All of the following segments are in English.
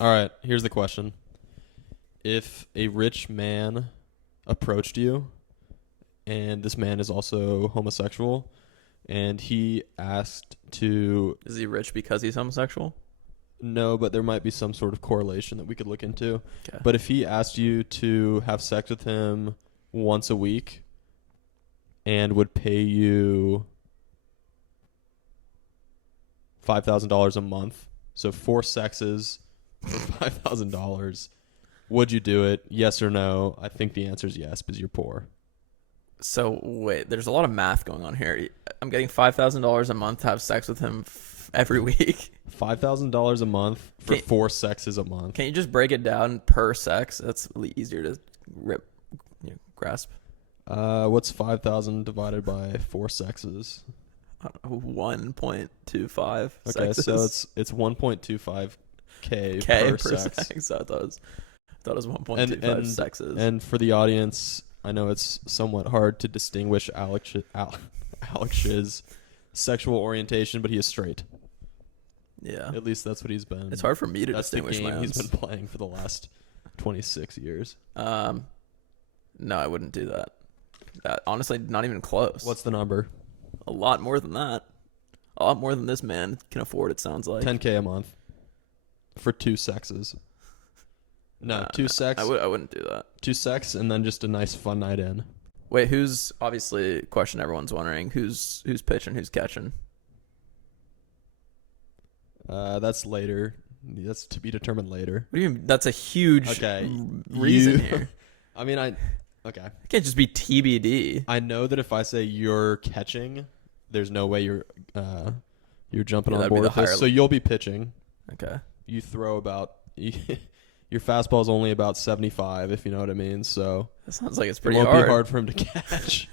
All right, here's the question. If a rich man approached you, and this man is also homosexual, and he asked to... Is he rich because he's homosexual? No, but there might be some sort of correlation that we could look into. Okay. But if he asked you to have sex with him once a week and would pay you $5,000 a month, so 4 sexes for $5,000, would you do it? Yes or no? I think the answer is yes, because you're poor. So wait, there's a lot of math going on here. I'm getting $5,000 a month to have sex with him every week. $5,000 a month for 4 sexes a month. Can you just break it down per sex? That's really easier to grasp. What's 5,000 divided by 4 sexes? 1.25 Okay, sexes. so it's 1.25 K per sex. I thought it was 1.25 sexes. And for the audience, I know it's somewhat hard to distinguish Alex's sexual orientation, but he is straight. Yeah. At least that's what he's been. It's hard for me to distinguish my own. He's been playing for the last 26 years. No, I wouldn't do that. Honestly, not even close. What's the number? A lot more than that. A lot more than this man can afford, it sounds like. 10K a month for 2 sexes. No, 2 sex. I wouldn't do that. 2 sex and then just a nice fun night in. Wait, who's obviously question everyone's wondering who's pitching, who's catching? That's later. That's to be determined later. What do you mean? That's a huge reason here. I mean, okay. It can't just be TBD. I know that if I say you're catching, there's no way you're jumping on board with this. So you'll be pitching. Okay. You throw about your fastball is only about 75, if you know what I mean. So that sounds like it's pretty hard. It hard. won't be hard for him to catch.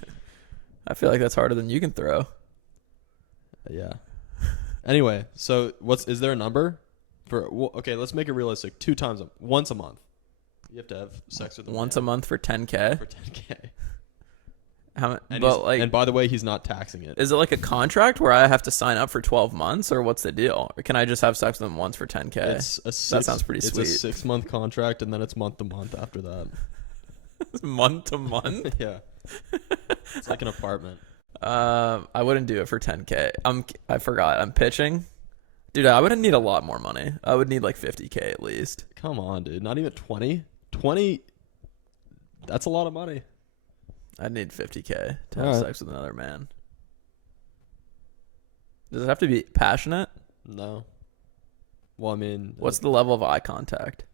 I feel like that's harder than you can throw. Yeah. Anyway, so is there a number for? Okay, let's make it realistic. Once a month. You have to have sex with him once a month for 10K. For 10K. And by the way, he's not taxing it. Is it like a contract where I have to sign up for 12 months, or what's the deal? Or can I just have sex with him once for 10K? That sounds pretty sweet. It's a 6-month contract, and then it's month to month after that. Month to month? Yeah. It's like an apartment. I wouldn't do it for 10K. I forgot. I'm pitching. Dude, I would need a lot more money. I would need like 50K at least. Come on, dude. Not even 20? 20? That's a lot of money. I'd need 50K to have sex with another man. Does it have to be passionate? No. Well, I mean... What's the level of eye contact?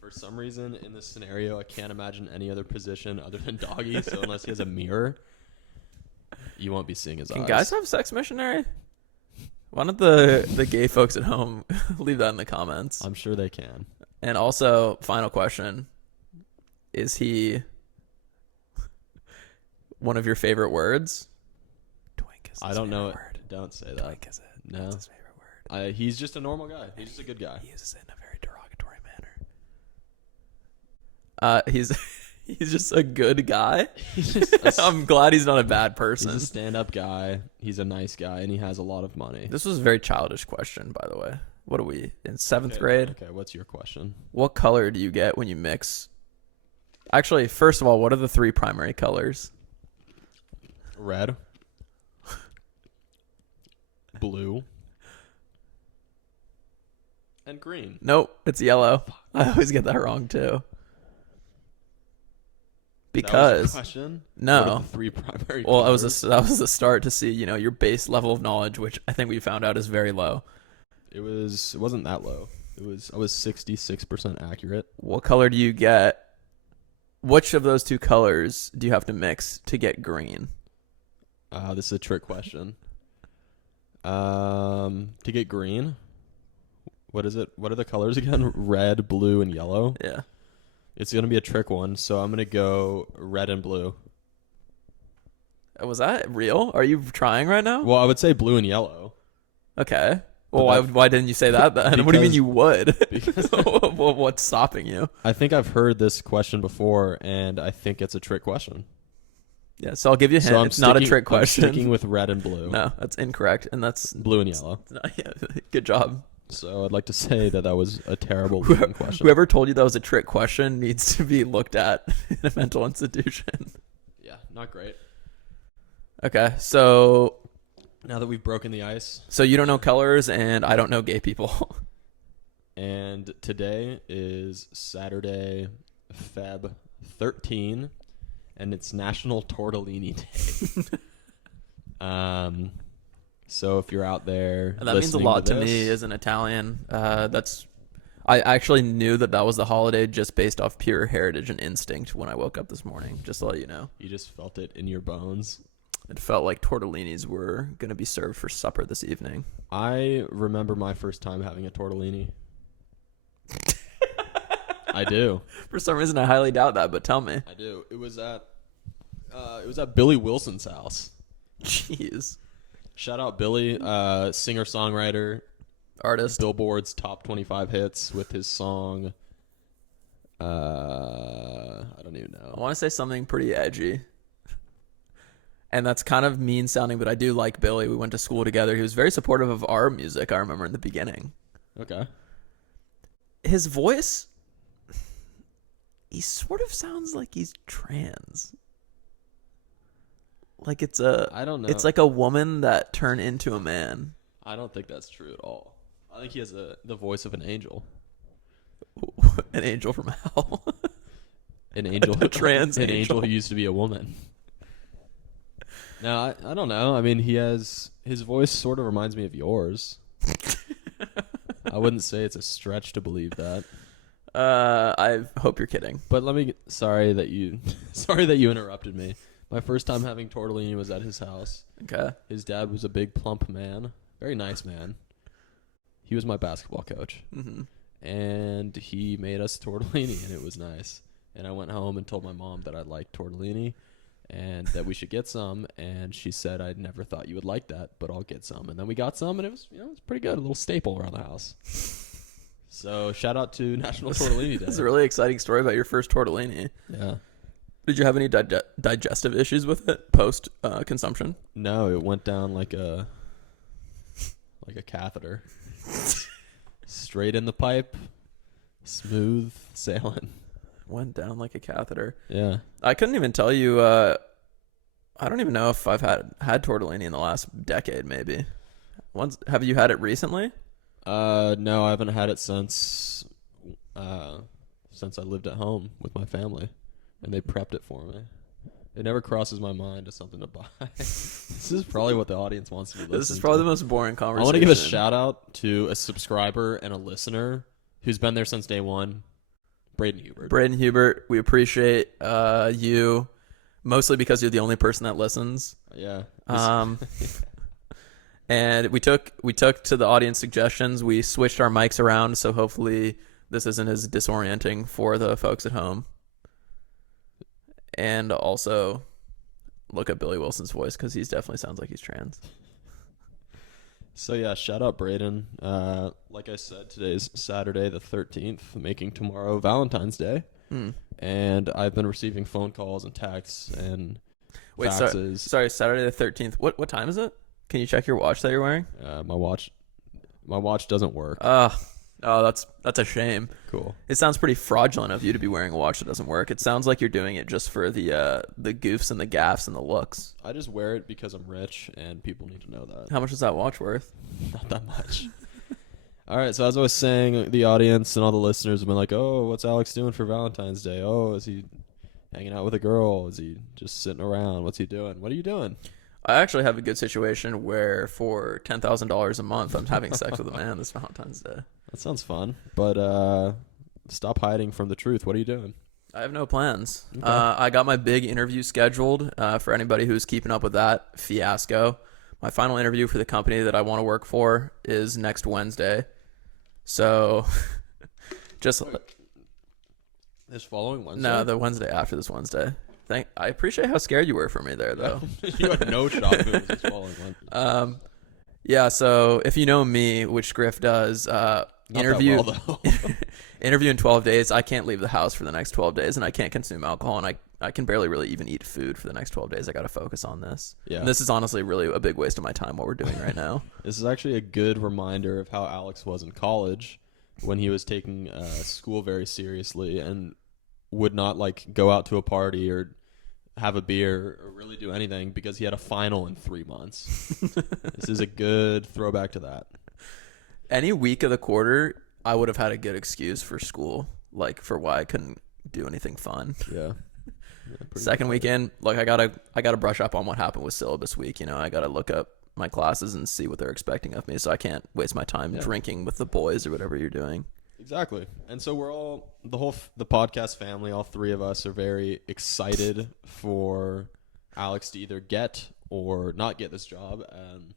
For some reason, in this scenario, I can't imagine any other position other than doggy, so unless he has a mirror, you won't be seeing his eyes. Can guys have sex missionary? Why don't the gay folks at home leave that in the comments? I'm sure they can. And also, final question. Is he one of your favorite words? Twink is I don't know it. Don't say that. Twink is it. No. That's his favorite word. He's just a normal guy. He's just a good guy. He uses it in a very derogatory manner. He's just a good guy. I'm glad he's not a bad person. He's a stand-up guy. He's a nice guy, and he has a lot of money. This was a very childish question, by the way. What are we, in 7th grade? Okay, what's your question? What color do you get when you mix? Actually, first of all, what are the 3 primary colors? Red. Blue. And green. Nope, it's yellow. I always get that wrong, too. Because that was the question? No, what are the 3 primary well, colors? that was the start to see your base level of knowledge, which I think we found out is very low. It wasn't that low. I was 66% accurate. What color do you get? Which of those 2 colors do you have to mix to get green? This is a trick question. To get green, what is it? What are the colors again? Red, blue, and yellow. Yeah. It's going to be a trick one, so I'm going to go red and blue. Was that real? Are you trying right now? Well, I would say blue and yellow. Okay. Well, why didn't you say that then? What do you mean you would? Because what's stopping you? I think I've heard this question before, and I think it's a trick question. Yeah, so I'll give you a hint. So it's not a trick question. I'm sticking with red and blue. No, that's incorrect, and that's blue and yellow. Yeah, good job. So I'd like to say that was a terrible leading question. Whoever told you that was a trick question needs to be looked at in a mental institution. Yeah, not great. Okay, so Now that we've broken the ice, you don't know colors, and I don't know gay people. and today is Saturday, Feb 13, and it's National Tortellini Day. So if you're out there, And that means a lot to me as an Italian. I actually knew that was the holiday just based off pure heritage and instinct when I woke up this morning, just to let you know. You just felt it in your bones. It felt like tortellinis were going to be served for supper this evening. I remember my first time having a tortellini. I do. For some reason, I highly doubt that, but tell me. I do. It was at Billy Wilson's house. Jeez. Shout out Billy, singer-songwriter, Artist. Billboard's top 25 hits with his song. I don't even I know. want to say something pretty edgy. And that's kind of mean sounding, but I do like Billy. We went to school together. He was very supportive of our music, I remember in the beginning. Okay. His voice, he sort of sounds like he's trans. Like I don't know. It's like a woman that turned into a man. I don't think that's true at all. I think he has the voice of an angel. An angel from hell. An angel. A trans an angel who used to be a woman. No, I don't know. I mean, his voice sort of reminds me of yours. I wouldn't say it's a stretch to believe that. I hope you're kidding. But sorry that you interrupted me. My first time having tortellini was at his house. Okay. His dad was a big plump man, very nice man. He was my basketball coach. Mm-hmm. And he made us tortellini, and it was nice. And I went home and told my mom that I liked tortellini and that we should get some. And she said, I never thought you would like that, but I'll get some. And then we got some, and it was pretty good, a little staple around the house. So shout out to National Tortellini Day. That's a really exciting story about your first tortellini. Yeah. Did you have any digestive issues with it post consumption? No, it went down like a catheter. Straight in the pipe, smooth sailing. Went down like a catheter. Yeah. I couldn't even tell you. I don't even know if I've had tortellini in the last decade. Maybe. Have you had it recently? No, I haven't had it since I lived at home with my family, and they prepped it for me. It never crosses my mind as something to buy. This is probably what the audience wants to be listening to. This is probably the most boring conversation. I want to give a shout out to a subscriber and a listener who's been there since day one, Braden Hubert. Braden Hubert, we appreciate you, mostly because you're the only person that listens. Yeah. And we took to the audience suggestions. We switched our mics around, so hopefully this isn't as disorienting for the folks at home. And also look at Billy Wilson's voice, because he definitely sounds like he's trans. So yeah, shout out Braden. Like I said, today's Saturday the 13th, making tomorrow Valentine's Day. And I've been receiving phone calls and texts and faxes. Sorry, Saturday the 13th. What time is it? Can you check your watch that you're wearing? My watch doesn't work. Oh, that's a shame. Cool. It sounds pretty fraudulent of you to be wearing a watch that doesn't work. It sounds like you're doing it just for the goofs and the gaffes and the looks. I just wear it because I'm rich and people need to know that. How much is that watch worth? Not that much. All right, so as I was saying, the audience and all the listeners have been like, oh, what's Alex doing for Valentine's Day? Oh, is he hanging out with a girl? Is he just sitting around? What's he doing? What are you doing? I actually have a good situation where for $10,000 a month, I'm having sex with a man this Valentine's Day. That sounds fun, but stop hiding from the truth. What are you doing? I have no plans. Okay. I got my big interview scheduled for anybody who's keeping up with that fiasco. My final interview for the company that I want to work for is next Wednesday. So just... This following Wednesday? No, the Wednesday after this Wednesday. I appreciate how scared you were for me there, though. You had no shot if it was this following Wednesday. Yeah, so if you know me, which Griff does, Not interview that well, though. interview in 12 days. I can't leave the house for the next 12 days, and I can't consume alcohol, and I can barely really even eat food for the next 12 days. I got to focus on this. Yeah. And this is honestly really a big waste of my time, what we're doing right now. This is actually a good reminder of how Alex was in college when he was taking school very seriously and would not like go out to a party or have a beer or really do anything because he had a final in 3 months. This is a good throwback to that. Any week of the quarter, I would have had a good excuse for school, like for why I couldn't do anything fun. Yeah. Second weekend, like I gotta brush up on what happened with syllabus week. You know, I gotta look up my classes and see what they're expecting of me, so I can't waste my time drinking with the boys or whatever you're doing. Exactly. And so we're all, the podcast family, all three of us are very excited for Alex to either get or not get this job. And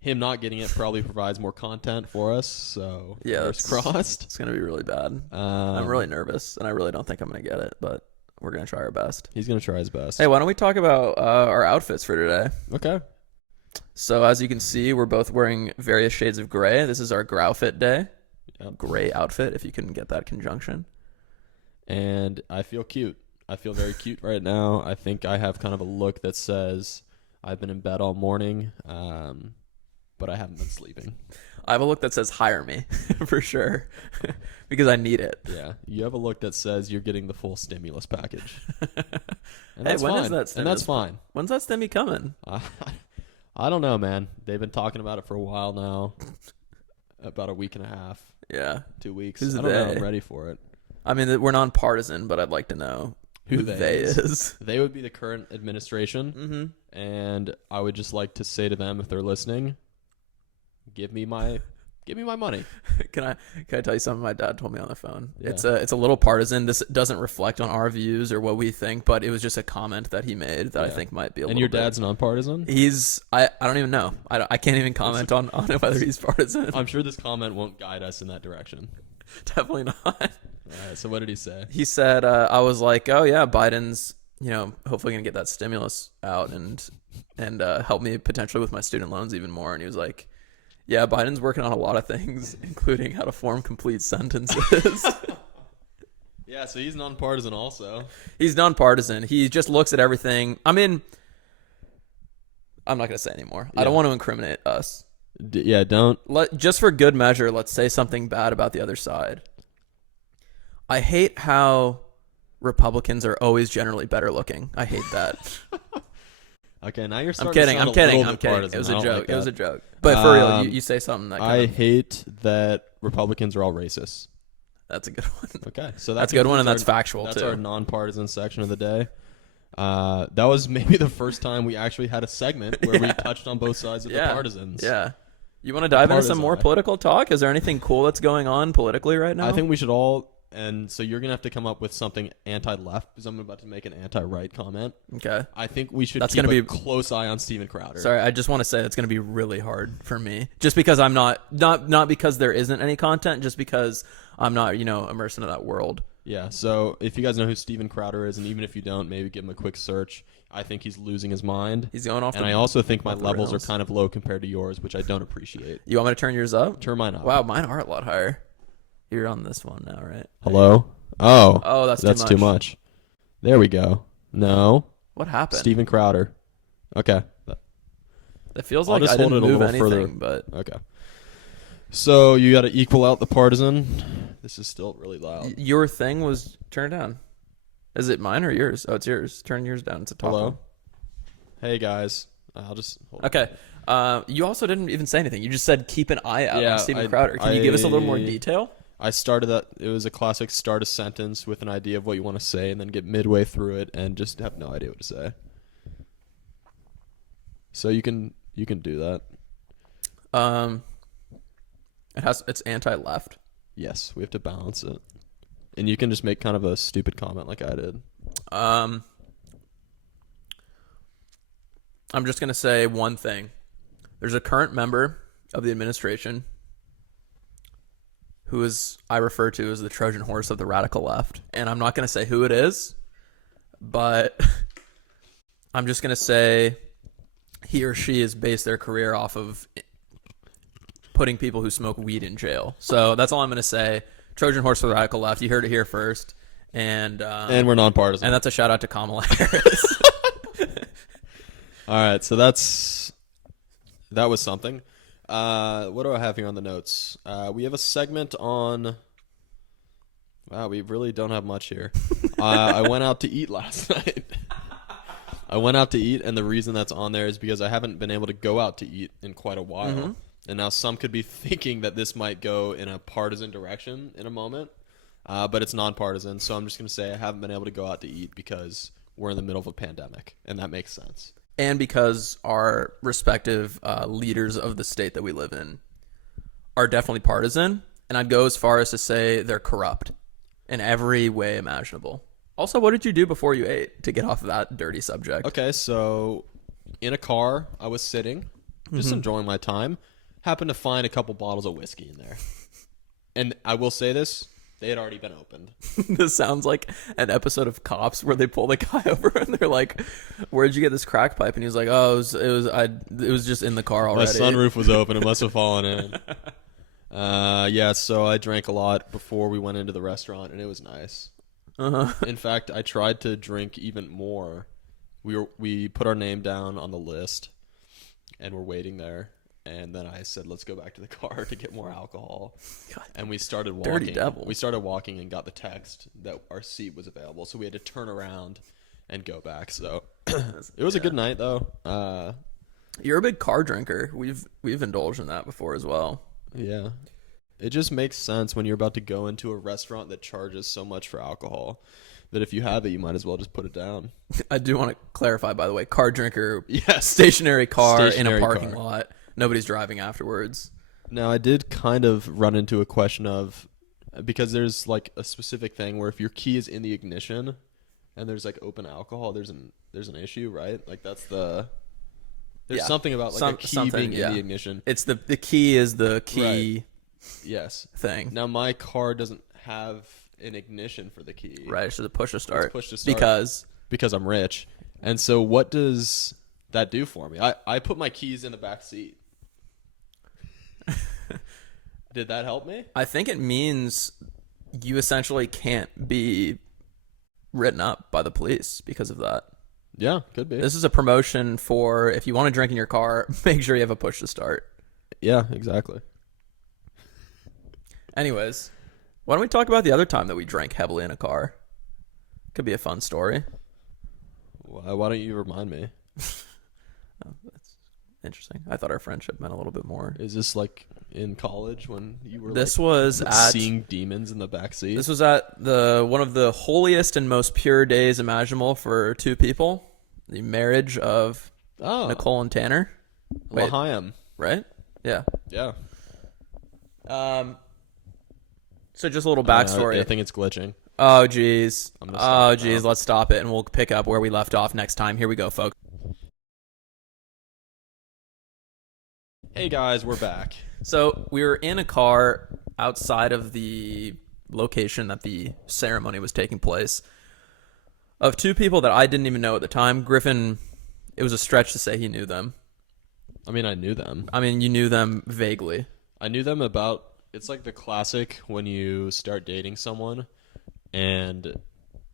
him not getting it probably provides more content for us. So fingers crossed. It's going to be really bad. I'm really nervous, and I really don't think I'm going to get it, but we're going to try our best. He's going to try his best. Hey, why don't we talk about our outfits for today? Okay. So as you can see, we're both wearing various shades of gray. This is our Growfit day. Yep. Gray outfit, if you couldn't get that conjunction. And I feel cute. I feel very cute right now. I think I have kind of a look that says I've been in bed all morning, but I haven't been sleeping. I have a look that says hire me for sure because I need it. Yeah. You have a look that says you're getting the full stimulus package. And Hey, that's when fine. is that stimulus? And that's fine. When's that stimmy coming? I don't know, man. They've been talking about it for a while now. About a week and a half. Yeah. 2 weeks. Who's I don't know. they? I'm ready for it. I mean, we're nonpartisan, but I'd like to know who they is. They would be the current administration. Mm-hmm. And I would just like to say to them, if they're listening, give me my money. Can I tell you something my dad told me on the phone? Yeah. It's a little partisan. This doesn't reflect on our views or what we think, but it was just a comment that he made that I think might be a little bit. And your dad's nonpartisan? I don't even know. I can't even comment on whether he's partisan. I'm sure this comment won't guide us in that direction. Definitely not. All right, so what did he say? He said, I was like, oh yeah, Biden's, hopefully going to get that stimulus out and help me potentially with my student loans even more. And he was like, yeah, Biden's working on a lot of things, including how to form complete sentences. Yeah, so he's nonpartisan also. He's nonpartisan. He just looks at everything. I mean, I'm not going to say anymore. Yeah. I don't want to incriminate us. Don't. Just for good measure, let's say something bad about the other side. I hate how Republicans are always generally better looking. I hate that. Okay, now you're starting I'm kidding. to sound I'm kidding. a little I'm bit kidding. partisan. It was I a don't joke. like It was that. a joke. But for real, you say something that I hate that Republicans are all racist. That's a good one. Okay, so that's a good one, and that's factual that's too. our nonpartisan section of the day. That was maybe the first time we actually had a segment where we touched on both sides of the partisans. Yeah. You want to dive into some more political talk? Is there anything cool that's going on politically right now? I think we should all, and so you're going to have to come up with something anti-left because I'm about to make an anti-right comment. Okay. I think we should That's keep gonna a be close eye on Steven Crowder. Sorry, I just want to say it's going to be really hard for me. Just because I'm not because there isn't any content, just because I'm not, immersed into that world. Yeah, so if you guys know who Steven Crowder is, and even if you don't, maybe give him a quick search. I think he's losing his mind. He's going off. And I also think my levels are rails. kind of low compared to yours, which I don't appreciate. You want me to turn yours up? Turn mine up. Wow, mine are a lot higher. You're on this one now, right? Hello? Oh. Oh, that's too much. There we go. No. What happened? Steven Crowder. Okay. It feels I'll like just I didn't hold it a move little anything, further. but Okay. So you got to equal out the partisan. This is still really loud. Your thing was turned down. Is it mine or yours? Oh, it's yours. Turn yours down. It's a top Hello? one. Hey, guys. I'll just... hold Okay. You also didn't even say anything. You just said keep an eye out on Steven Crowder. Can you give us a little more detail? I started that. It was a classic start a sentence with an idea of what you want to say and then get midway through it and just have no idea what to say. So you can do that. It's anti-left. Yes, we have to balance it. And you can just make kind of a stupid comment like I did. I'm just going to say one thing. There's a current member of the administration who I refer to as the Trojan horse of the radical left. And I'm not going to say who it is, but I'm just going to say he or she has based their career off of putting people who smoke weed in jail. So that's all I'm going to say. Trojan horse for the radical left. You heard it here first. And we're nonpartisan. And that's a shout out to Kamala Harris. All right, so that was something. What do I have here on the notes? We have a segment on. Wow, we really don't have much here. I went out to eat last night. I went out to eat, and the reason that's on there is because I haven't been able to go out to eat in quite a while. Mm-hmm. And now some could be thinking that this might go in a partisan direction in a moment, but it's nonpartisan. So I'm just going to say I haven't been able to go out to eat because we're in the middle of a pandemic, and that makes sense. And because our respective leaders of the state that we live in are definitely partisan, and I'd go as far as to say they're corrupt in every way imaginable. Also, what did you do before you ate to get off of that dirty subject? Okay, so in a car, I was sitting, just enjoying my time. Happened to find a couple bottles of whiskey in there. And I will say this, they had already been opened. This sounds like an episode of Cops where they pull the guy over and they're like, "Where'd you get this crack pipe?" And he was like, "Oh, it was just in the car already. My sunroof was open. It must have fallen in." Yeah, so I drank a lot before we went into the restaurant, and it was nice. In fact, I tried to drink even more. We put our name down on the list, and we're waiting there. And then I said, let's go back to the car to get more alcohol. God, and we started walking. Dirty devil. We started walking and got the text that our seat was available. So we had to turn around and go back. So it was a good night, though. You're a big car drinker. We've indulged in that before as well. Yeah. It just makes sense when you're about to go into a restaurant that charges so much for alcohol that if you have it, you might as well just put it down. I do want to clarify, by the way, car drinker, yes. Stationary car Stationary in a parking car. lot. Nobody's driving afterwards. Now, I did kind of run into a question of, because there's like a specific thing where if your key is in the ignition and there's like open alcohol, there's an issue, right? Like that's there's something about like a key being in the ignition. It's the key is the key. Right. Yes. Thing. Now, my car doesn't have an ignition for the key. Right, so the push to start. It's push to start because I'm rich. And so what does that do for me? I put my keys in the back seat. Did that help me? I think it means you essentially can't be written up by the police because of that. Yeah, could be. This is a promotion for if you want to drink in your car, make sure you have a push to start. Yeah, exactly. Anyways, why don't we talk about the other time that we drank heavily in a car? Could be a fun story. Why don't you remind me? Oh, that's interesting. I thought our friendship meant a little bit more. Is this like in college when you were seeing demons in the backseat? This was at one of the holiest and most pure days imaginable for two people. The marriage of Nicole and Tanner. L'chaim. Right? Yeah. Yeah. So just a little backstory. I think it's glitching. Oh, geez. Let's stop it, and we'll pick up where we left off next time. Here we go, folks. Hey, guys, we're back. So we were in a car outside of the location that the ceremony was taking place of two people that I didn't even know at the time. Griffin, it was a stretch to say he knew them. I mean, I knew them. I mean, you knew them vaguely. I knew them about... It's like the classic when you start dating someone and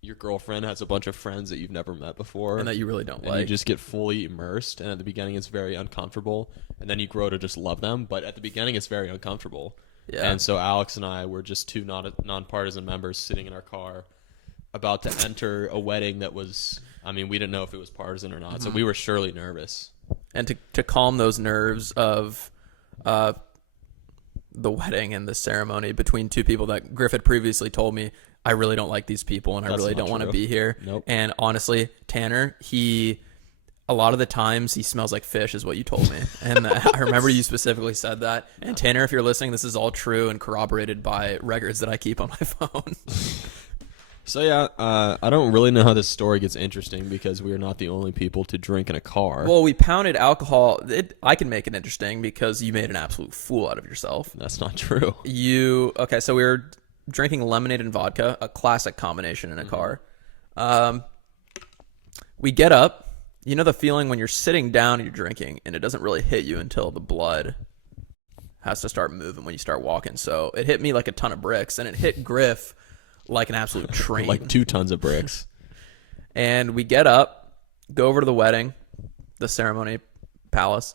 your girlfriend has a bunch of friends that you've never met before. And that you really don't like. And you just get fully immersed. And at the beginning, it's very uncomfortable. And then you grow to just love them. But at the beginning, it's very uncomfortable. Yeah. And so Alex and I were just two nonpartisan members sitting in our car about to enter a wedding that was... I mean, we didn't know if it was partisan or not. Mm-hmm. So we were surely nervous. And to calm those nerves of... the wedding and the ceremony between two people that Griff had previously told me, I really don't like these people and I really don't want to be here. Nope. And honestly, Tanner, a lot of the times he smells like fish is what you told me. And I remember you specifically said that. And Tanner, if you're listening, this is all true and corroborated by records that I keep on my phone. So yeah, I don't really know how this story gets interesting because we are not the only people to drink in a car. Well, we pounded alcohol. I can make it interesting because you made an absolute fool out of yourself. That's not true. Okay, so we were drinking lemonade and vodka, a classic combination in a car. We get up. You know the feeling when you're sitting down and you're drinking and it doesn't really hit you until the blood has to start moving when you start walking. So it hit me like a ton of bricks, and it hit Griff like an absolute train. Like 2 tons of bricks. And we get up, go over to the wedding, the ceremony palace.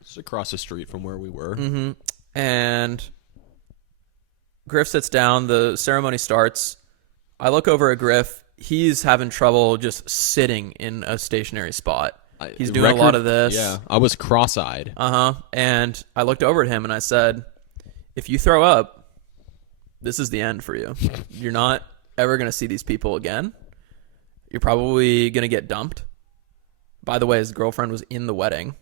It's across the street from where we were. Mm-hmm. And Griff sits down. The ceremony starts. I look over at Griff. He's having trouble just sitting in a stationary spot. He's doing a lot of this. Yeah, I was cross-eyed. And I looked over at him and I said, if you throw up, this is the end for you. You're not ever going to see these people again. You're probably going to get dumped. By the way, his girlfriend was in the wedding,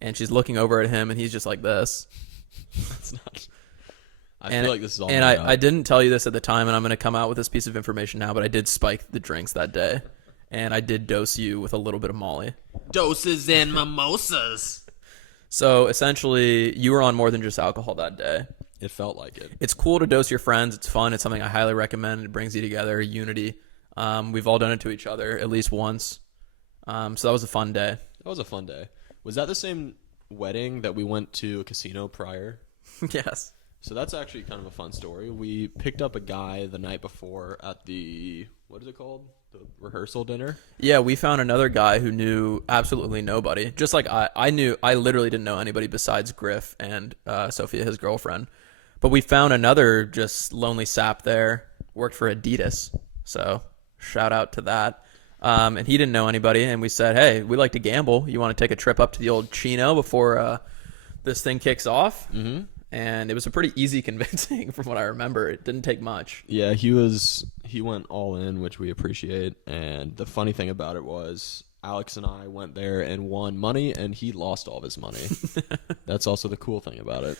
and she's looking over at him, and he's just like this. That's not... I feel like this is all. And I didn't tell you this at the time, and I'm going to come out with this piece of information now, but I did spike the drinks that day, and I did dose you with a little bit of Molly. Doses and mimosas. So essentially, you were on more than just alcohol that day. It felt like it. It's cool to dose your friends. It's fun. It's something I highly recommend. It brings you together, unity. We've all done it to each other at least once. So that was a fun day. That was a fun day. Was that the same wedding that we went to a casino prior? Yes. So that's actually kind of a fun story. We picked up a guy the night before at the, what is it called? The rehearsal dinner? Yeah, we found another guy who knew absolutely nobody. Just like I literally didn't know anybody besides Griff and Sophia, his girlfriend. But we found another just lonely sap there, worked for Adidas. So shout out to that. And he didn't know anybody. And we said, hey, we like to gamble. You want to take a trip up to the old Chino before this thing kicks off? Mm-hmm. And it was a pretty easy convincing from what I remember. It didn't take much. Yeah, he went all in, which we appreciate. And the funny thing about it was Alex and I went there and won money, and he lost all of his money. That's also the cool thing about it.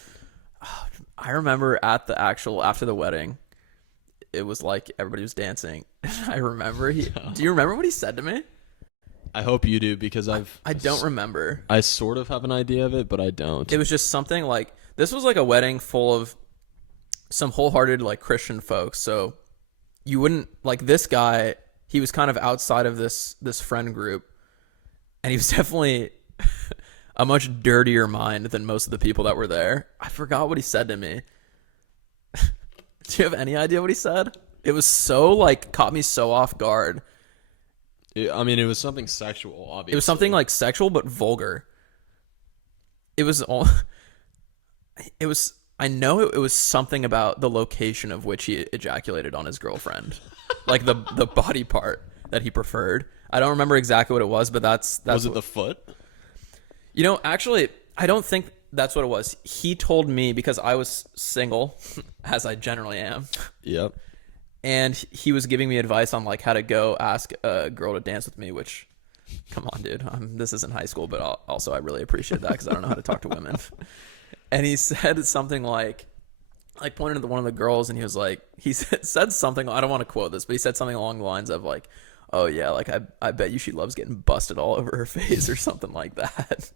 I remember at the after the wedding, it was like everybody was dancing. I remember do you remember what he said to me? I hope you do, because I don't remember. I sort of have an idea of it, but I don't. It was just something like, this was like a wedding full of some wholehearted like Christian folks. So you wouldn't like this guy. He was kind of outside of this friend group, and he was definitely a much dirtier mind than most of the people that were there. I forgot what he said to me. Do you have any idea what he said? It was so like caught me so off guard. I mean, it was something sexual, obviously. It was something like sexual but vulgar. It was all. It was. I know it was something about the location of which he ejaculated on his girlfriend, like the body part that he preferred. I don't remember exactly what it was, but that's was it the foot? You know, actually, I don't think that's what it was. He told me, because I was single, as I generally am. Yep. And he was giving me advice on like how to go ask a girl to dance with me, which, come on, dude. This isn't high school, but also I really appreciate that because I don't know how to talk to women. And he said something like pointed to one of the girls, and he said something, I don't want to quote this, but he said something along the lines of like, oh yeah, like I bet you she loves getting busted all over her face or something like that.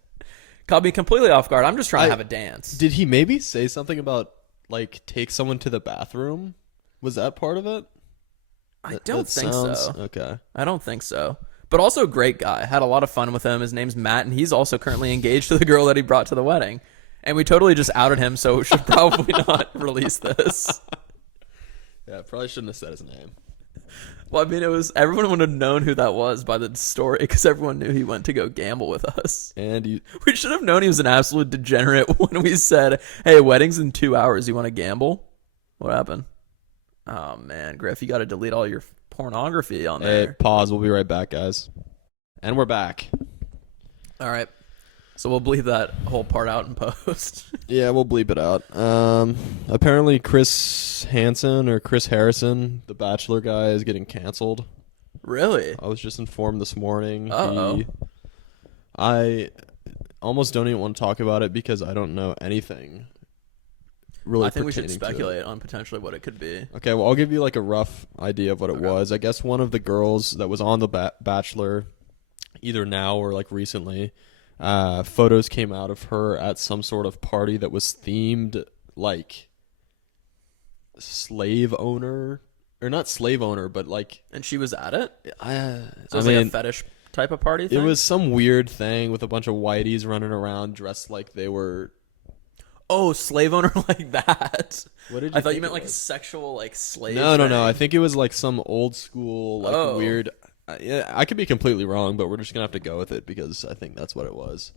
Caught me completely off guard. I'm just trying to have a dance. Did he maybe say something about like take someone to the bathroom? Was that part of it? I don't think so. Okay. I don't think so. But also a great guy. Had a lot of fun with him. His name's Matt, and he's also currently engaged to the girl that he brought to the wedding. And we totally just outed him, so we should probably not release this. Yeah, probably shouldn't have said his name. Well, I mean, everyone would have known who that was by the story, because everyone knew he went to go gamble with us. And we should have known he was an absolute degenerate when we said, hey, wedding's in 2 hours. You want to gamble? What happened? Oh, man, Griff, you got to delete all your pornography on there. Hey, pause. We'll be right back, guys. And we're back. All right. So we'll bleep that whole part out in post. Yeah, we'll bleep it out. Apparently Chris Harrison, the Bachelor guy, is getting canceled. Really? I was just informed this morning. Uh-oh. I almost don't even want to talk about it because I don't know anything really. I think we should speculate on potentially what it could be. Okay, well, I'll give you like a rough idea of what it was. I guess one of the girls that was on the Bachelor, either now or like recently, photos came out of her at some sort of party that was themed like slave owner, or not slave owner, but like. And she was at it? So it was like a fetish type of party thing? It was some weird thing with a bunch of whiteys running around dressed like they were. Oh, slave owner like that. What did I thought think you meant it like a was? sexual like slave. No, no, no. thing. I think it was like some old school, like Oh. weird. Yeah, I could be completely wrong, but we're just gonna have to go with it because I think that's what it was.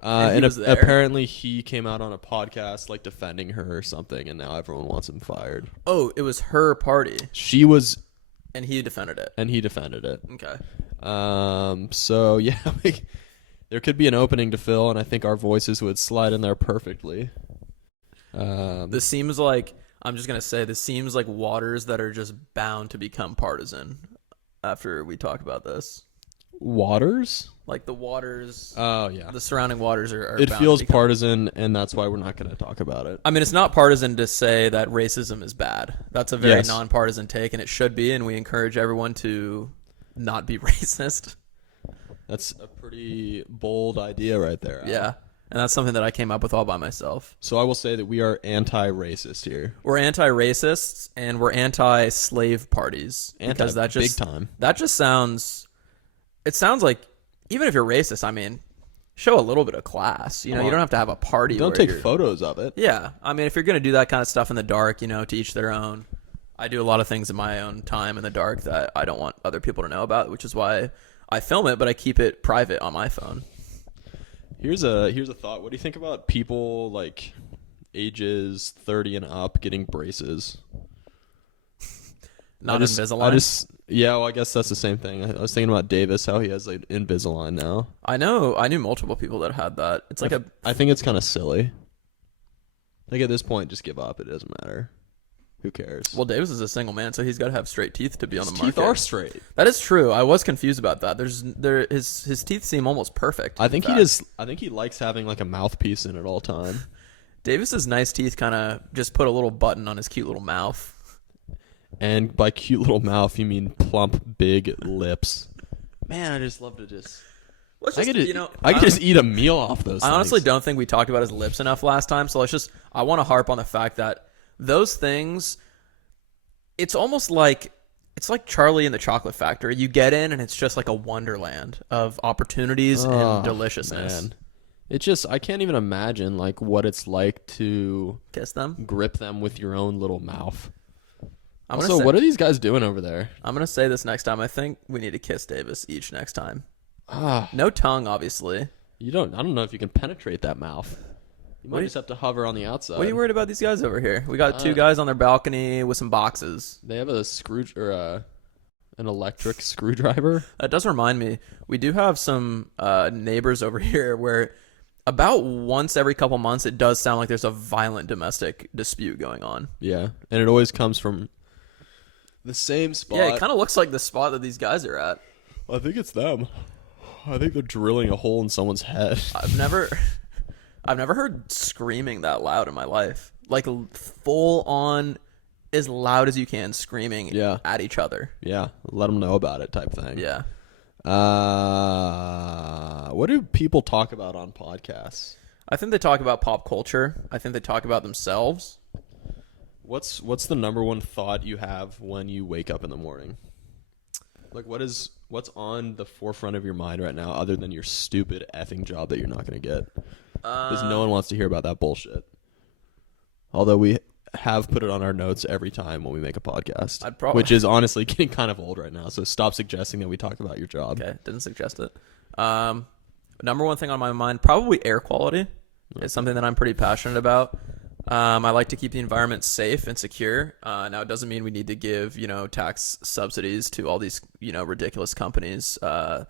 And he And was there? apparently he came out on a podcast like defending her or something, and now everyone wants him fired. Oh, it was her party, She was, and he defended it. and he defended it. Okay. So yeah, there could be an opening to fill, and I think our voices would slide in there perfectly. This seems like I'm just gonna say this seems like waters that are just bound to become partisan after we talk about this. Waters? Like the waters, Oh yeah. the surrounding waters are It bound feels to become. partisan, and that's why we're not going to talk about it. I mean, it's not partisan to say that racism is bad. That's a very Yes. nonpartisan take, and it should be. And we encourage everyone to not be racist. That's a pretty bold idea right there. Al. Yeah, and that's something that I came up with all by myself. So I will say that we are anti-racist here. We're anti-racists and we're anti-slave parties because that big just time. that just sounds. It sounds like even if you're racist, I mean, show a little bit of class. You know, you don't have to have a party. Don't where take you're- photos of it. Yeah, I mean, if you're gonna do that kind of stuff in the dark, you know, to each their own. I do a lot of things in my own time in the dark that I don't want other people to know about, which is why I film it, but I keep it private on my phone. Here's a thought. What do you think about people like ages 30 and up getting braces? Not I just, Invisalign. yeah, well, I guess that's the same thing. I was thinking about Davis, how he has like Invisalign now. I knew multiple people that had that. It's like I think it's kind of silly. Like at this point, just give up. It doesn't matter. Who cares? well, Davis is a single man, so he's got to have straight teeth to be on his the market. teeth are straight. That is true. I was confused about that. His teeth seem almost perfect. I think in he fact. just. I think he likes having like a mouthpiece in at all time. Davis's nice teeth kind of just put a little button on his cute little mouth. And by cute little mouth, you mean plump, big lips. Man, I just love to just. Let's I just, could, you know, I could just eat a meal off those. I honestly things. don't think we talked about his lips enough last time. So I want to harp on the fact that those things, it's almost like, it's like Charlie and the Chocolate Factory. You get in and it's just like a wonderland of opportunities and deliciousness. Man. It just, I can't even imagine like what it's like to Kiss them. grip them with your own little mouth. I'm So gonna say, what are these guys doing over there? I'm gonna say this next time. I think we need to kiss Davis each next time. Ah, No tongue, obviously. I don't know if you can penetrate that mouth. You might What do just have to hover on the outside. What are you worried about these guys over here? We got two guys on their balcony with some boxes. They have a an electric screwdriver. That does remind me, we do have some neighbors over here where about once every couple months it does sound like there's a violent domestic dispute going on. Yeah, and it always comes from the same spot. Yeah, it kind of looks like the spot that these guys are at. I think it's them. I think they're drilling a hole in someone's head. I've never heard screaming that loud in my life. Like full on, as loud as you can, screaming Yeah. at each other. Yeah, let them know about it type thing. Yeah. What do people talk about on podcasts? I think they talk about pop culture. I think they talk about themselves. What's the number one thought you have when you wake up in the morning? Like what's on the forefront of your mind right now other than your stupid effing job that you're not going to get? Because no one wants to hear about that bullshit. Although we have put it on our notes every time when we make a podcast, which is honestly getting kind of old right now. So stop suggesting that we talk about your job. Okay, didn't suggest it. Number one thing on my mind, probably air quality. It's something that I'm pretty passionate about. I like to keep the environment safe and secure. Now, it doesn't mean we need to give, tax subsidies to all these, ridiculous companies at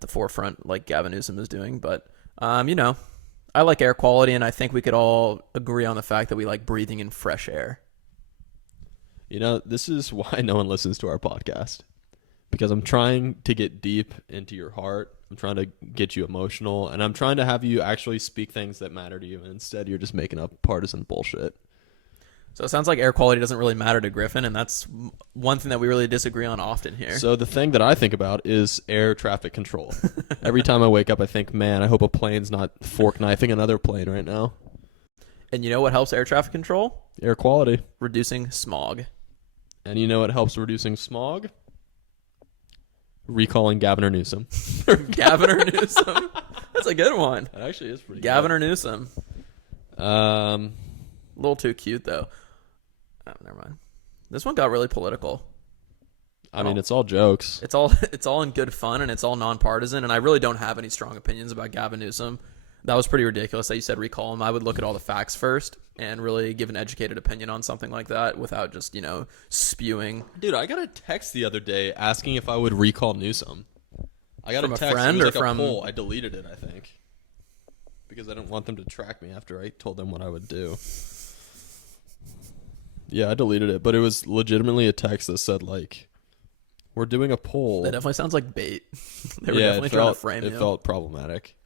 the forefront like Gavin Newsom is doing. But, I like air quality, and I think we could all agree on the fact that we like breathing in fresh air. This is why no one listens to our podcast. Because I'm trying to get deep into your heart. I'm trying to get you emotional. And I'm trying to have you actually speak things that matter to you. And instead, you're just making up partisan bullshit. So it sounds like air quality doesn't really matter to Griffin, and that's one thing that we really disagree on often here. So the thing that I think about is air traffic control. Every time I wake up, I think, man, I hope a plane's not fork knifing another plane right now. And you know what helps air traffic control? Air quality. Reducing smog. And you know what helps reducing smog? Recalling Gavin or Newsom. Gavin or Newsom. That's a good one. That actually is pretty Gavin good. or Newsom. A little too cute though. Oh, never mind. This one got really political. I mean, it's all jokes. It's all in good fun, and it's all nonpartisan. And I really don't have any strong opinions about Gavin Newsom. That was pretty ridiculous that you said recall him. I would look at all the facts first and really give an educated opinion on something like that without just, spewing. Dude, I got a text the other day asking if I would recall Newsom. I got From a a text. friend it was or like from- a poll. I deleted it, I think, because I didn't want them to track me after I told them what I would do. Yeah, I deleted it, but it was legitimately a text that said, like, we're doing a poll. That definitely sounds like bait. They were Yeah, definitely trying to frame you. It felt problematic.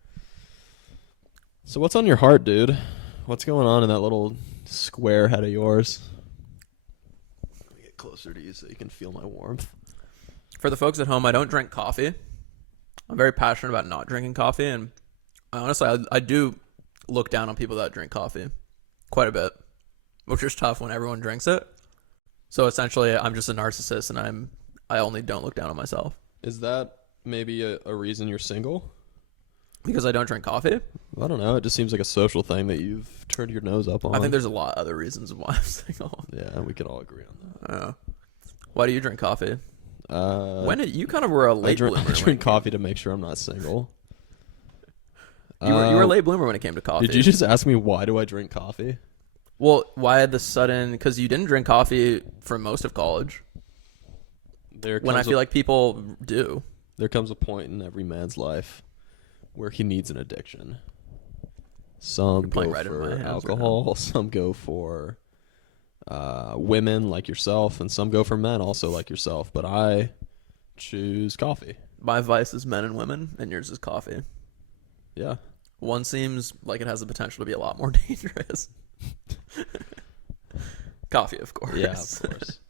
So what's on your heart, dude? What's going on in that little square head of yours? Let me get closer to you so you can feel my warmth. For the folks at home, I don't drink coffee. I'm very passionate about not drinking coffee, and honestly, I do look down on people that drink coffee quite a bit, which is tough when everyone drinks it. So essentially, I'm just a narcissist, and I only don't look down on myself. Is that maybe a reason you're single? Because I don't drink coffee? I don't know. It just seems like a social thing that you've turned your nose up on. I think there's a lot of other reasons why I'm single. Yeah, we could all agree on that. Why do you drink coffee? You kind of were a late bloomer. I drink coffee to make sure I'm not single. You were a late bloomer when it came to coffee. Did you just ask me why do I drink coffee? Well, why the sudden... Because you didn't drink coffee for most of college. When I feel like people do. There comes a point in every man's life where he needs an addiction. Some go for alcohol, some go for women like yourself, and some go for men also like yourself. But I choose coffee. My vice is men and women, and yours is coffee. Yeah. One seems like it has the potential to be a lot more dangerous. Coffee, of course. Yeah, of course.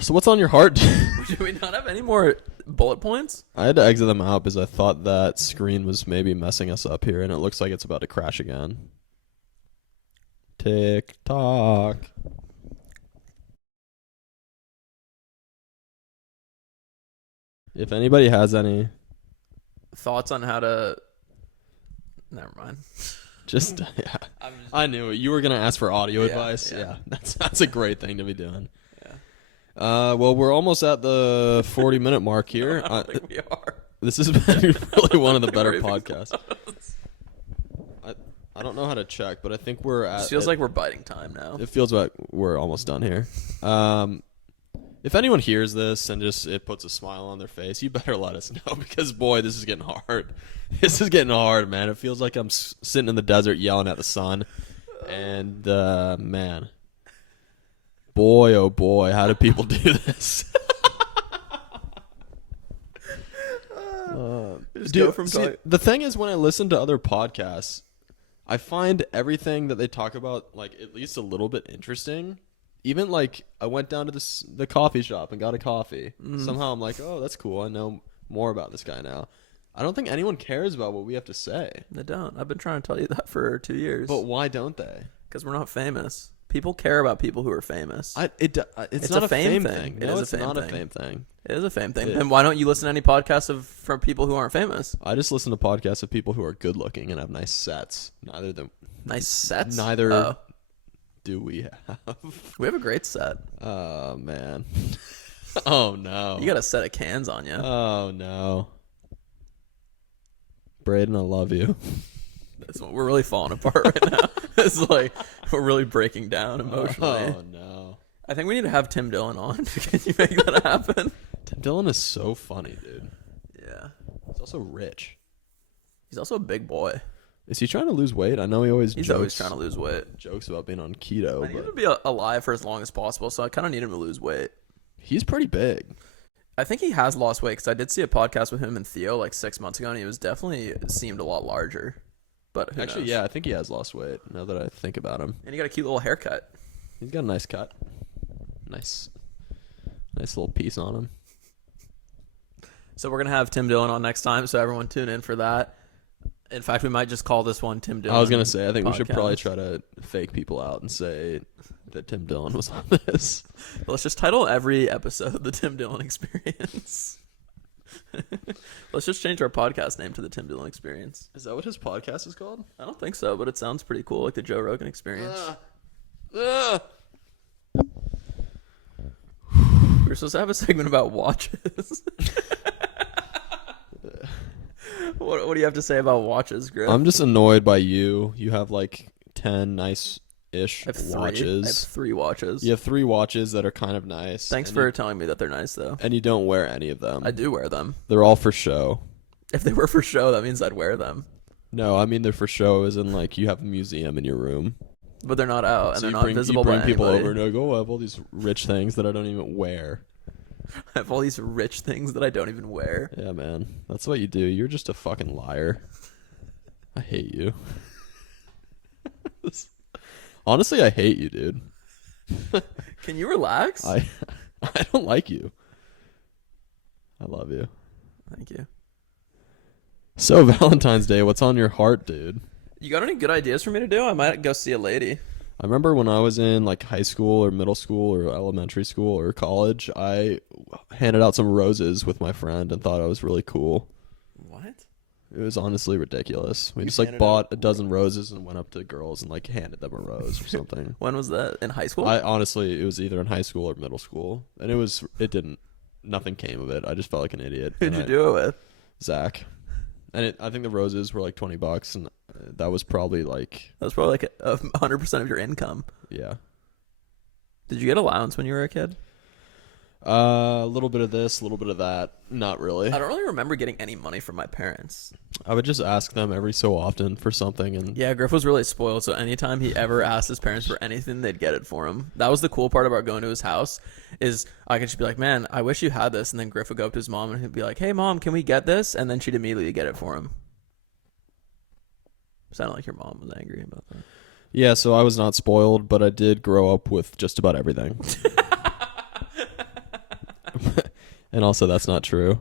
So what's on your heart? Do we not have any more bullet points? I had to exit them out because I thought that screen was maybe messing us up here, and it looks like it's about to crash again. Tick tock. If anybody has any thoughts on how to... Never mind. Just yeah. I knew it. You were gonna ask for audio advice. Yeah. That's a great thing to be doing. Well, we're almost at the 40-minute mark here. No, I don't think we are. This has been really one of the better podcasts. I don't know how to check, but I think we're at... It feels like we're biting time now. It feels like we're almost done here. If anyone hears this and just it puts a smile on their face, you better let us know because, boy, this is getting hard. This is getting hard, man. It feels like I'm sitting in the desert yelling at the sun. And, man... Boy, oh boy, how do people do this? The thing is, when I listen to other podcasts, I find everything that they talk about, like, at least a little bit interesting. Even, like, I went down to the coffee shop and got a coffee. Somehow I'm like, oh, that's cool. I know more about this guy now. I don't think anyone cares about what we have to say. They don't. I've been trying to tell you that for 2 years. But why don't they? Because we're not famous. People care about people who are famous. It's not a fame thing. It No, is it's a fame not thing. a fame thing. It is a fame thing. Then why don't you listen to any podcasts from people who aren't famous? I just listen to podcasts of people who are good looking and have nice sets. Nice sets? Neither do we have. We have a great set. Oh, man. Oh, no. You got a set of cans on you. Oh, no. Braden, I love you. We're really falling apart right now. It's like we're really breaking down emotionally. Oh, no. I think we need to have Tim Dillon on. Can you make that happen? Tim Dillon is so funny, dude. Yeah. He's also rich. He's also a big boy. Is he trying to lose weight? I know he's always trying to lose weight. Jokes about being on keto. I need him to be alive for as long as possible, so I kind of need him to lose weight. He's pretty big. I think he has lost weight because I did see a podcast with him and Theo like 6 months ago, and he was definitely seemed a lot larger. But who knows? Yeah, I think he has lost weight now that I think about him. And he got a cute little haircut. He's got a nice cut. Nice little piece on him. So we're going to have Tim Dillon on next time, so everyone tune in for that. In fact, we might just call this one Tim Dillon. I was going to say, I think podcast. we should probably try to fake people out and say that Tim Dillon was on this. Well, let's just title every episode The Tim Dillon Experience. Let's just change our podcast name to the Tim Dillon Experience. Is that what his podcast is called? I don't think so, but it sounds pretty cool, like the Joe Rogan Experience. We're supposed to have a segment about watches. What do you have to say about watches, Griff? I'm just annoyed by you. You have like 10 nice-ish I have watches. I have 3 watches. You have 3 watches that are kind of nice. Thanks for telling me that they're nice, though. And you don't wear any of them. I do wear them. They're all for show. If they were for show, that means I'd wear them. No, I mean they're for show as in like you have a museum in your room. But they're not out, and So they're you not bring, visible you bring by people anybody. over and they go, oh, I have all these rich things that I don't even wear. I have all these rich things that I don't even wear. Yeah, man. That's what you do. You're just a fucking liar. I hate you. Honestly, I hate you, dude. Can you relax? I don't like you. I love you. Thank you. So, Valentine's Day, what's on your heart, dude? You got any good ideas for me to do? I might go see a lady. I remember when I was in like high school or middle school or elementary school or college, I handed out some roses with my friend and thought I was really cool. What? It was honestly ridiculous. We You just like handed bought a dozen roses and went up to girls and like handed them a rose or something. When was that? In high school? I honestly, it was either in high school or middle school, and nothing came of it. I just felt like an idiot. Who'd you do it with? Zach. And I think the roses were like $20, and that was probably like, That was probably like 100% of your income. yeah. Did you get allowance when you were a kid? A little bit of this, a little bit of that. Not really. I don't really remember getting any money from my parents. I would just ask them every so often for something, and Yeah, Griff was really spoiled, so anytime he ever asked his parents for anything, they'd get it for him. That was the cool part about going to his house, is I could just be like, man, I wish you had this, and then Griff would go up to his mom and he'd be like, hey mom, can we get this? And then she'd immediately get it for him. Sounded like your mom was angry about that. yeah. So I was not spoiled, but I did grow up with just about everything. And also, that's not true.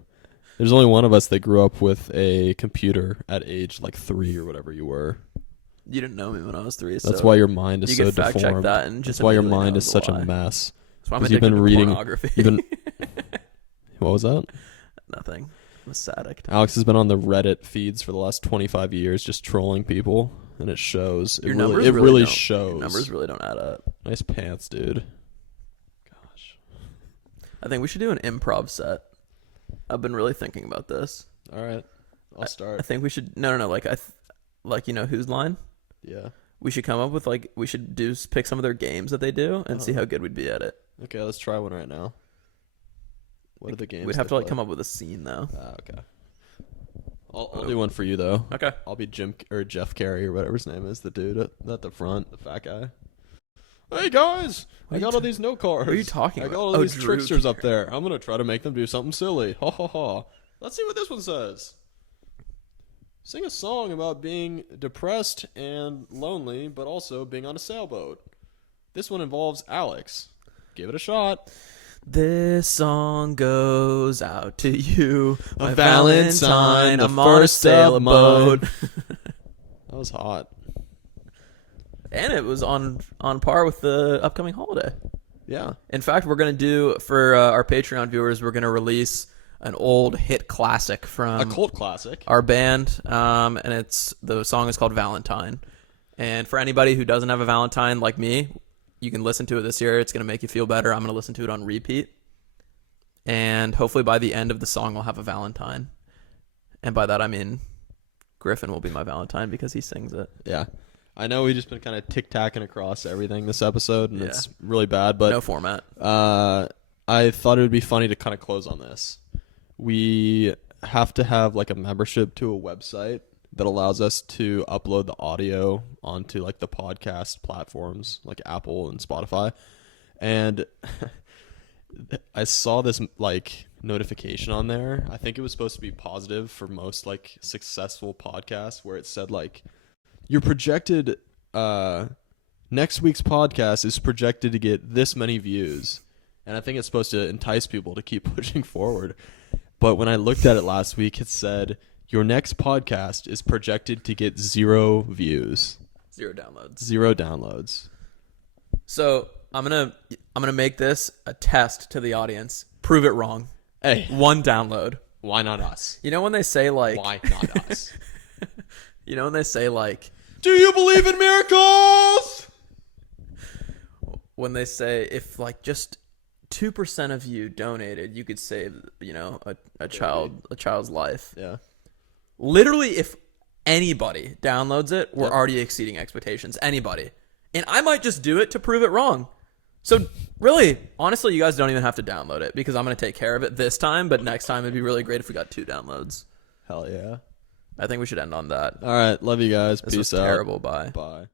There's only one of us that grew up with a computer at age like 3 or whatever you were. You didn't know me when I was 3, so That's why your mind is you so could fact check deformed. that and just That's why your immediately mind know is it's such a lie. mess. That's why I'm 'Cause addicted you've been to reading- pornography. you've been- What was that? Nothing. I'm a saddict. Alex has been on the Reddit feeds for the last 25 years just trolling people, and it shows. Your It numbers really don't- shows. Your numbers really don't add up. Nice pants, dude. Gosh. I think we should do an improv set. I've been really thinking about this. All right. I'll I start. think we should no. Like you know whose line? Yeah. We should come up with we should pick some of their games that they do and see how good we'd be at it. Okay, let's try one right now. What are the games? We'd have they to play? come up with a scene though. Okay. I'll do one for you though. Okay. I'll be Jeff Carey or whatever his name is, the dude at the front, the fat guy. Hey guys, I got all these note cards. What are you talking I about? got all Oh, these Drew tricksters up there. I'm gonna try to make them do something silly. Ha ha ha. Let's see what this one says. Sing a song about being depressed and lonely, but also being on a sailboat. This one involves Alex. Give it a shot. This song goes out to you, A my Valentine, the I'm on a first of sailboat. That was hot. And it was on par with the upcoming holiday. Yeah. In fact, we're gonna do for our Patreon viewers, we're gonna release an old hit classic from A cult classic. our band, and the song is called Valentine. And for anybody who doesn't have a Valentine like me, you can listen to it this year. It's gonna make you feel better. I'm gonna listen to it on repeat, and hopefully by the end of the song, I'll have a Valentine. And by that I mean Griffin will be my Valentine because he sings it. Yeah. I know we've just been kind of tic-tacking across everything this episode, and Yeah. it's really bad, but No format. I thought it would be funny to kind of close on this. We have to have like a membership to a website that allows us to upload the audio onto like the podcast platforms like Apple and Spotify. And I saw this like notification on there. I think it was supposed to be positive for most like successful podcasts, where it said like your projected next week's podcast is projected to get this many views. And I think it's supposed to entice people to keep pushing forward. But when I looked at it last week, it said your next podcast is projected to get 0 views, 0 downloads. 0 downloads. So I'm gonna make this a test to the audience. Prove it wrong. Hey, 1 download. Why not us? You know when they say like, Why not us? you know when they say like, do you believe in miracles? when they say if like just 2% of you donated, you could save, you know, a child's life. Yeah. Literally, if anybody downloads it, we're already exceeding expectations. Anybody. And I might just do it to prove it wrong. So really, honestly, you guys don't even have to download it because I'm going to take care of it this time. But next time, it'd be really great if we got 2 downloads. Hell yeah. I think we should end on that. All right. Love you guys. This Peace was out. terrible. Bye. Bye.